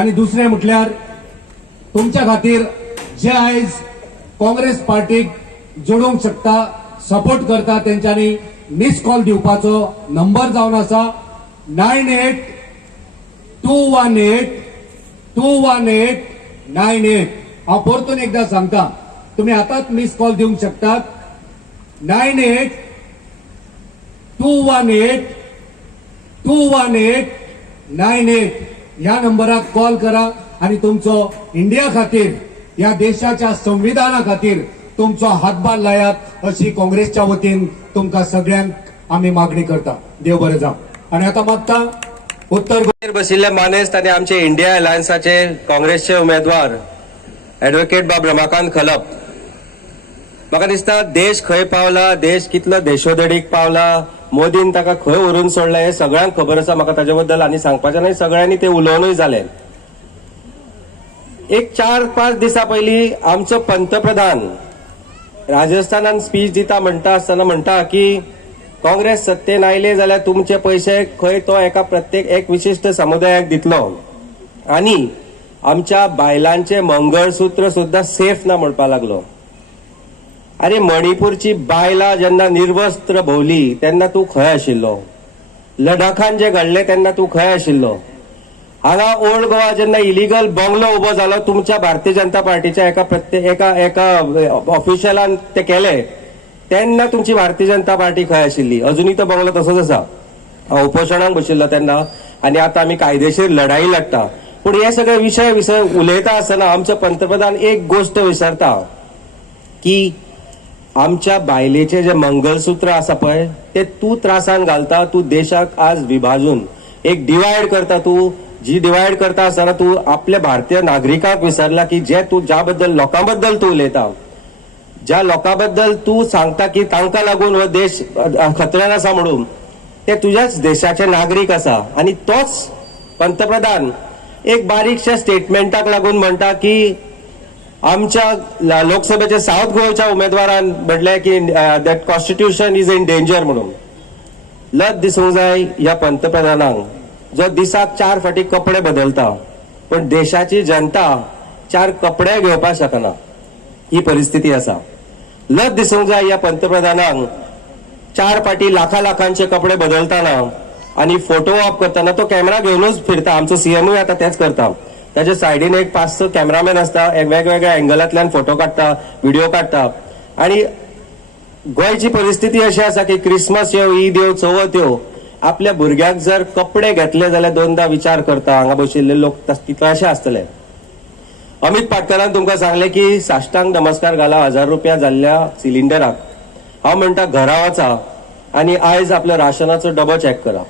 आणि दुसरे म्हटल्यार तुमच्या खातीर जे आयज काँग्रेस पार्टीक जोडूंक शकता सपोर्ट करता तेंच्यांनी मिस कॉल दिवपाचो नंबर जावन आसा 9821821898. हांव परतून एकदा सांगता, तुम्ही आताच मिस कॉल दिवंक शकतात 9821821898. ह्या नंबराक कॉल करा आणि तुमचो इंडिया खातीर, या देशाच्या संविधाना खातीर तुमचो हातभार लायात अशी काँग्रेसच्या वतीन तुमकां सगळ्यांक आम्ही मागणी करता. देव बरें जावं. आणि आता मागता उत्तर बशिल्ले मानेस्त आणि आमचे इंडिया अलायन्साचे काँग्रेसचे उमेदवार ॲडव्होकेट बाब रमाकांत खलप. म्हाका दिसता देश खंय पावला, देश कितलो देशोधडीक पावला, मोदीन ताका खंय व्हरून सोडला हे सगळ्यांक खबर आसा. म्हाका ताजे बद्दल आनी सांगपाचें न्हय, सगळ्यांनी ते उलोवनूय जालें. एक 4-5 दिसां पयलीं आमचो पंतप्रधान राजस्थानान स्पीच दिता म्हणटा आसतना म्हणटा की काँग्रेस सत्तेन आयले जाल्यार तुमचे पयशे खंय तो एका प्रत्येक एक विशिष्ट समुदायाक दितलो आणि आमच्या बायलांचे मंगळसूत्र सुद्धा सेफ ना म्हणपा लागलो. अरे मणिपूरची बायलां जेन्ना निर्वस्त्र भोवली तेन्ना तूं खंय आशिल्लो? लडाखान जे घडले तेन्ना तूं खंय आशिल्लो? हांगा ओल्ड गोवा जेन्ना इलिगल बंगलो उबो जालो तुमच्या भारतीय जनता पार्टीच्या एका ऑफिशियलान ते केले तेन्ना तुमची भारतीय जनता पार्टी खंय आशिल्ली? अजुनूय तो बंगलो तसोच आसा. हांव उपोशणाक बशिल्लो तेन्ना, आनी आतां आमी कायदेशीर लढाई लढटा. पूण हे सगळे विशय उलयता आसतना आमचो पंतप्रधान एक गोष्ट विसरता की आमच्या बायलेचे जे मंगळसूत्र आसा पळय ते तूं त्रासान घालता. तूं देशाक आज विभाजून एक डिवायड करता. तूं जी डिवायड करता आसतना तूं आपल्या भारतीय नागरिकांक विसरला की जे तूं ज्या बद्दल लोकांबद्दल तूं उलयता, ज्या लोकांबद्दल तूं सांगता की तांकां लागून हो देश खतऱ्यान आसा म्हणून, ते तुज्याच देशाचे नागरीक आसा. आणि तोच पंतप्रधान एक बारीकशा स्टेटमेंटाक लागून म्हणटा की आमच्या लोकसभेच्या साऊथ गोव्याच्या उमेदवारान म्हटले की that constitution is in danger म्हणून. लज दिसूंक जाय ह्या पंतप्रधानांक, जो दिसाक 4 फाटी कपडे बदलता पण देशाची जनता 4 कपडे घेवपाक शकना, ही परिस्थिती आसा. लज दिसूंक जाय ह्या पंतप्रधानांक 4 फाटी लाखांचे कपडे बदलताना आणि फोटो ऑफ करताना तो कॅमेरा घेऊनच फिरता. आमचो सीएमूय आता तेच करता. त्याच्या सायडीन एक 5-6 कॅमेरामॅन असता, वेगवेगळ्या अँगलांतल्यान फोटो काढता, व्हिडिओ काढता. आणि गोंयची परिस्थिती अशी आसा की क्रिसमस येवं, ईद येवं, चवथ येवं, आपल्या भुरग्याक जर कपडे घेतले जाल्यार दोनदा विचार करता. हांगा बशिल्ले लोक कितलेशे आसतले. अमित पाटकरान तुमकां सांगले की साष्टांग नमस्कार घाला 1000 रुपया जाल्ल्या सिलिंडराक. हांव म्हणटा घरा वचा आणि आयज आपल्या राशनाचो डबो चॅक करा.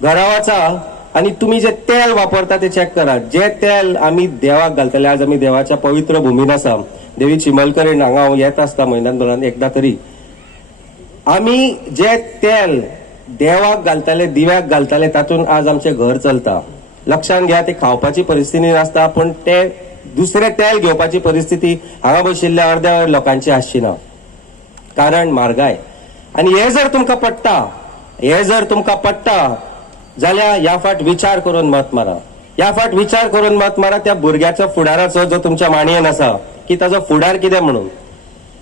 घरा वचा आणि तुम्ही जे तेल वापरता ते चॅक करा. जे तेल आम्ही देवाक घालतले, आज आम्ही देवाच्या पवित्र भूमीन आसा, देवी चिमलकरीण हांगा हांव येत आसता म्हयन्यांतभरान एकदा तरी. आम्ही जे तेल देवाक घालताले, दिव्याक घालताले, तातून आज आमचे घर चलता. लक्षात घ्या, ते खावपाची परिस्थिती नासता पण ते दुसरे तेल घेवपाची परिस्थिती हांगा बशिल्ल्या अर्ध्या लोकांची आसची ना, कारण म्हारगाय. आणि हे जर तुमकां पडटा जाल्यार ह्या फाट विचार करून मत मारा. ह्या फाट विचार करून मत मारा त्या भुरग्याचो फुडाराचो जो तुमच्या माणयेन आसा, की ताचो फुडार कितें म्हणून.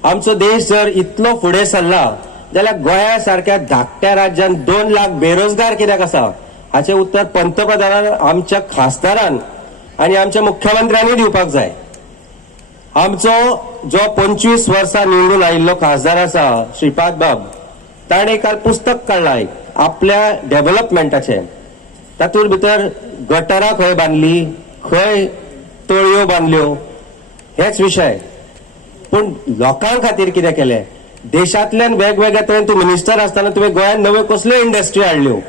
आमचो देश जर इतलो फुडें सरला जाल्यार गोंया सारख्या धाकट्या राज्यात 2 लाख बेरोजगार कित्याक आसा हाचे उत्तर पंतप्रधानान, आमच्या खासदारान आणि आमच्या मुख्यमंत्र्यांनी दिवपाक जाय. आमचो जो 25 वर्सां निवडून आयिल्लो खासदार आसा श्रीपाद बाब, ताणें काल पुस्तक काडलां आपल्या डेव्हलपमेंटाचें. तातूंत भितर गटारां खंय बांदली, खंय तळयो बांदल्यो, हेच विशय. पूण लोकां खातीर कितें केलें? देशांतल्यान वेगवेगळ्या तरेन तूं मिनिस्टर आसतना तुवें गोंयांत नव्यो कसल्यो इंडस्ट्री हाडल्यो,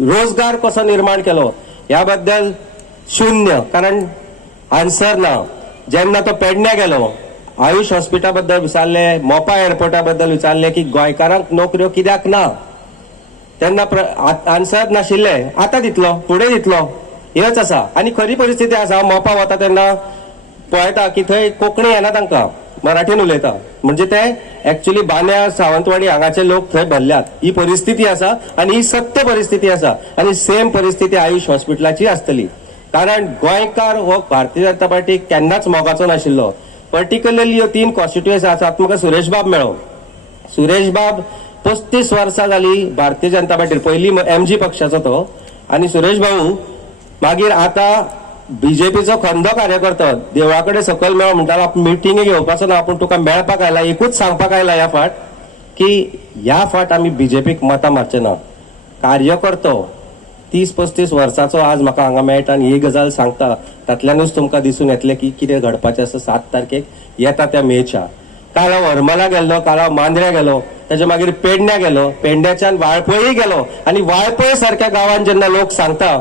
रोजगार कसो निर्माण केलो, ह्या बद्दल शून्य, कारण आन्सर ना. जेन्ना तो पेडण्या गेलो, आयुष हॉस्पिटला बद्दल विचारले, मोपा एअरपोर्टा बद्दल विचारले की गोंयकारांक नोकऱ्यो कित्याक ना, तेन्ना आन्सर नाशिल्ले. आतां दितलो, फुडें दितलो, हेच आसा. आनी खरी परिस्थिती आसा, मोपा वता तेन्ना पळयता की थंय कोंकणी येना तांकां, मराठीन उलयता. म्हणजे ते ऍक्च्युअली बांद्या सावंतवाडी हांगाचे लोक थंय भरल्यात. ही परिस्थिती आसा आणि ही सत्य परिस्थिती आसा. आणि सेम परिस्थिती आयुष हॉस्पिटलाची आसतली. कारण गोंयकार हो भारतीय जनता पार्टीक केन्नाच मोगाचो नाशिल्लो. पर्टिक्युलरली ह्यो 3 कॉन्स्टिट्युएन्सी आसा. आतां म्हाका सुरेश बाब मेळ्ळो. सुरेश बाब 35 वर्सां जाली भारतीय जनता पार्टीर, पयलीं MG पक्षाचो तो, आनी सुरेश भाऊ मागीर आतां बीजेपीचो खंदो कार्यकर्तो. देवळा कडेन सकयल मेळो म्हणटालो मिटिंगेक येवपाचो ना, पूण तुका मेळपाक आयला, एकूच सांगपाक आयला ह्या फाट की ह्या फाट आमी बीजेपीक मतां मारचे ना. कार्यकर्तो 30-35 वर्साचो आज म्हाका हांगा मेळटा आनी ही गजाल सांगता, तातल्यानूच तुमकां दिसून येतलें की कितें घडपाचें आसा 7 तारखेक येता त्या मेच्या. काल हांव हरमला गेल्लो, काल हांव मांद्र्या गेलो, ताच्या मागीर पेडण्या गेलो, पेडण्याच्यान वाळपय गेलो, आनी वाळपय सारक्या गांवांत जेन्ना लोक सांगता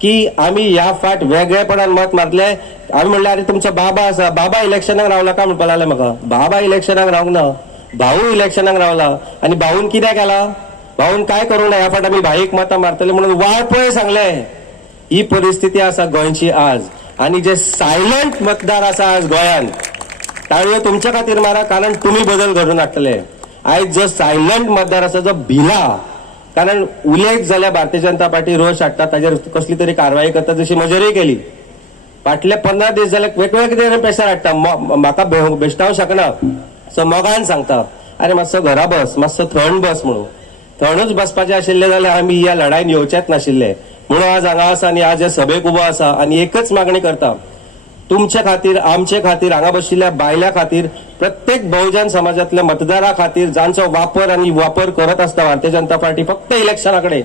की आमी ह्या फाट वेगळेपणान मत मारले, आमी म्हणलें अरे तुमचो बाबा आसा, बाबा इलेक्शनाक रावला काय म्हणपाक लागले म्हाका. बाबा इलेक्शनाक रावंक ना, भाऊ इलेक्शनाक रावला. आनी भाऊन कितें केला? भाऊन काय करूंक ना, ह्या फाट आमी भाईक मतां मारतले म्हणून वाळपय सांगले. ही परिस्थिती आसा गोंयची आज. आनी जे सायलंट मतदार आसा आज गोंयांत, ताळयो तुमच्या खातीर मारा, कारण तुमी बदल घडून हाडटले. आयज जो सायलंट मतदार आसा, जो भिला, कारण उलयत जाल्यार भारतीय जनता पार्टी रोष हाडटा, ताजेर कसली तरी कारवाई करता, जशी मजरय केली. फाटले 15 दीस जाल्यार वेगवेगळे प्रेशर हाडटा, म्हाका बेश्टाव शकना. सो मोगान सांगता अरे मातसो घरा बस, मातसो थंड बस म्हणून. थंडूच बसपाचें आशिल्लें जाल्यार आमी ह्या लढायेन येवचेच नाशिल्ले. म्हणून आज हांगा आसा आनी आज ह्या सभेक उबो आसा आनी एकच मागणी करता, तुमचे खातीर, आमचे खातीर, हांगा बशिल्ल्या बायल्या खातीर, प्रत्येक बहुजन समाजातल्या मतदारा खातीर, जांचो वापर करत आसता भारतीय जनता पार्टी फक्त इलेक्शना कडेन,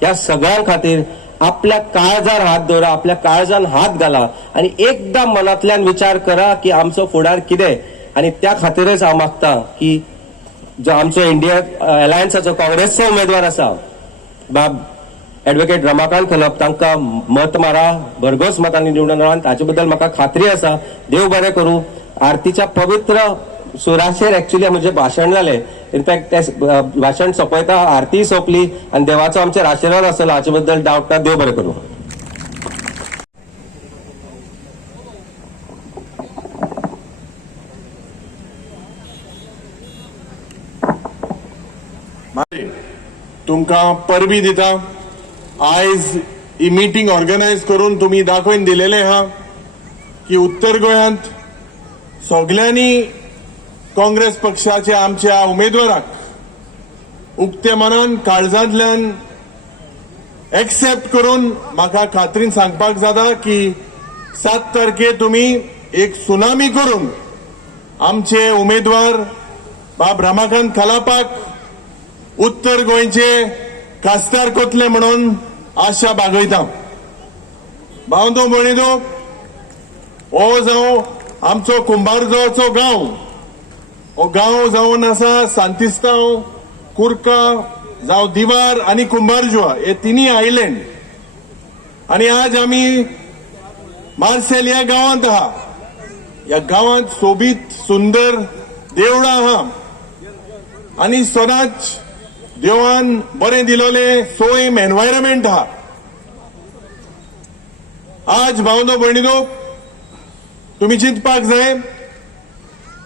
ह्या सगळ्यां खातीर आपल्या काळजार हात दवरा, आपल्या काळजान हात घाला आनी एकदां मनांतल्यान विचार करा की आमचो फुडार कितें. आनी त्या खातीरच हांव मागता की जो आमचो इंडिया अलायन्साचो काँग्रेसचो उमेदवार आसा बाब ॲडव्होकेट रमाकांत खलप, तांकां मत मारा, भरघोस मतांनी निवडून हाडा. ताचे बद्दल म्हाका खात्री आसा. देव बरें करूं. आरतीच्या पवित्र सुराचेर एक्चुअली म्हजें भाशण जालें. इनफॅक्ट तें भाशण सोंपयता आरती सोंपली आनी देवाचो आमचेर आशिर्वाद आसलो, हाचे बद्दल डावट ना. देव बरें करूं. तुमकां परबी दिता. आयज ही मीटिंग ऑर्गनायज करून तुम्ही दाखोवन दिलेले आहा की उत्तर गोंयांत सगळ्यांनी काँग्रेस पक्षाच्या आमच्या उमेदवाराक उक्ते मनान काळजांतल्यान एक्सेप्ट करून म्हाका खात्रीन सांगपाक जाता की 7 तारखेर तुम्ही एक सुनामी करून आमचे उमेदवार बाब रमाकांत खलापाक उत्तर गोंयचे खासदार कोतले म्हणून आशा बागयता. भावंदो भयणीनो, हो जावं आमचो कुंभारजुवाचो गांव, हो गांव जावन आसा सांतिस्तांव, कुर्का, जावं दिवार आनी कुंभारजुवा, हे तिनी आयलँड. आनी आज आमी मार्सेल ह्या गांवांत आहा. ह्या गांवांत सोबीत सुंदर देवळां आहा आनी सदांच देवान बरें दिलोले सोयम एनवायरमेंट आहा. आज भावनो भयणीनो, तुम्ही चिंतपाक जाय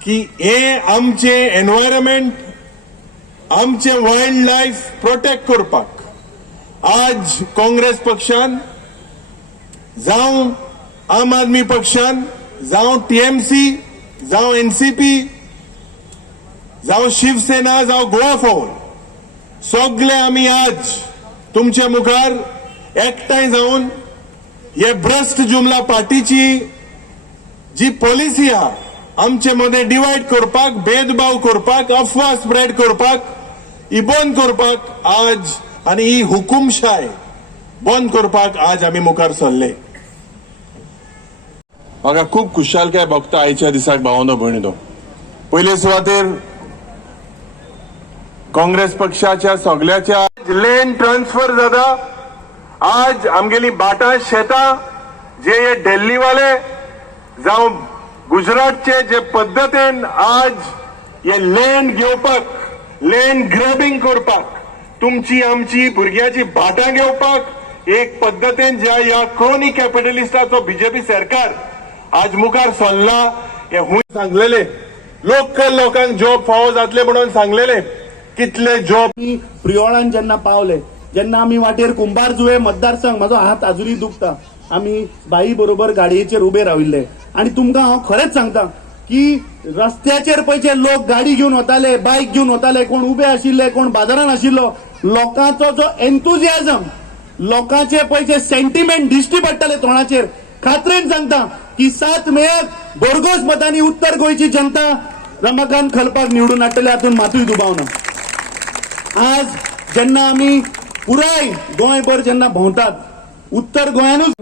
की हे आमचे एनवायरमेंट, आमचे वायल्ड लायफ प्रोटेक्ट करपाक आज काँग्रेस पक्षान, जावं आम आदमी पक्षान, जावं TMC, जावं NCP, जावं शिवसेना, जावं गोवा फॉर, सगळे आमी आज तुमच्या मुखार एकठांय जावन हे भ्रष्ट जुमला पार्टीची जी पॉलिसी आहा, आमचे मदें डिवायड करपाक, भेदभाव करपाक, अफवा स्प्रेड करपाक, ही बंद करपाक आज, आनी ही हुकुमशाय बंद करपाक आज आमी मुखार सरले. म्हाका खूब खुशालकाय भोगता आयच्या दिसाक भावंदो भयणीनो. पयले सुवातेर काँग्रेस पक्षाच्या सगळ्याच्या लेन ट्रान्सफर जाता. आज आमगेली बाटा शेतां जे हे दिल्लीवाले जावं गुजरातचे जे पद्दतीन आज हे लँड घेवपाक, लँड ग्रॅबिंग करपाक, तुमची आमची भुरग्याची भाटां घेवपाक एक पद्दतीन ज्या ह्या क्रोनी कॅपिटलिस्टाचो बीजेपी सरकार आज मुखार सरला. हे सांगलेले लोकल लोकांक जॉब फावो जातले म्हणून सांगलेले. कितले जॉब प्रियोळान जेन्ना पावले, जेन्ना आमी वाटेर कुंभारजुवे मतदारसंघ, म्हाजो हात अजुनूय दुखता, आम्ही बाई बरोबर गाडयेचेर उभे राविल्ले आणि तुमकां हांव खरेंच सांगता की रस्त्याचेर पयचे लोक गाडी घेवन वताले, बायक घेवन वताले, कोण उबे आशिल्ले, कोण बाजारान आशिल्लो, लोकांचो जो एन्थुजियाझम, लोकांचे पयचे सेंटिमेंट दिश्टी पडटाले तोंडाचेर. खात्रेन सांगता की 7 मेक बोरगोस मतांनी उत्तर गोंयची जनता रमाकांत खलपाक निवडून हाडटले, हातून मातूय दुबाव ना. आज जेन्ना आमी पुराय गोंयभर जेन्ना भोंवतात, उत्तर गोंयानूच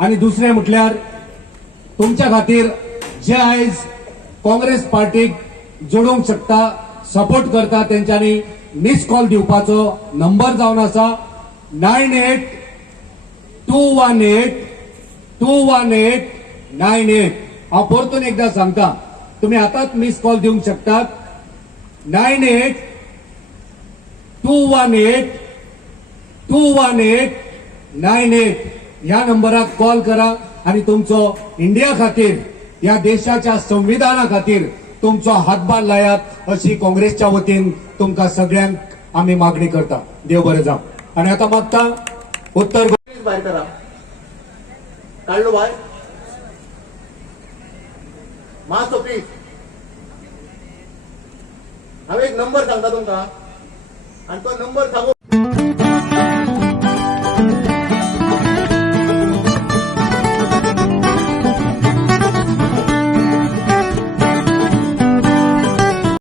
आणि दुसरे म्हटल्यार तुमच्या खातीर जे आयज काँग्रेस पार्टीक जोडूंक शकता, सपोर्ट करता, तेंच्यांनी मिस कॉल दिवपाचो नंबर जावन आसा 9821821898. हांव परतून एकदा सांगता, तुम्ही आताच मिस कॉल दिवंक शकतात 9821821898. ह्या नंबराक कॉल करा आणि तुमचो इंडिया खातीर, या देशाच्या संविधाना खातीर तुमचो हातभार लायात अशी काँग्रेसच्या वतीन तुमकां सगळ्यांक आमी मागणी करता. देव बरें जावं. आणि आता मागता उत्तर प्लीज भायर करा. काढलो भायर मास ऑफिस. हांव एक नंबर सांगता तुमकां आणि तो नंबर सांगू